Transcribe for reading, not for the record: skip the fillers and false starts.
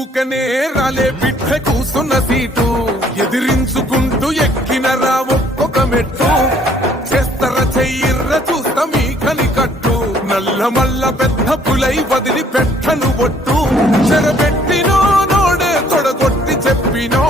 ఊకనే రాలే బిడ్డ కూసున్న సీటు ఎదిరించుకుంటూ ఎక్కిన రా ఒక్కొక్క మెట్టు చేస్తర చెయ్యిర్ర చూస్తా మీ కనికట్టు నల్ల మల్ల పెద్ద పులై వదిలి పెట్టను ఒట్టు చెరబెట్టినో నోడే తొడగొట్టి చెప్పినో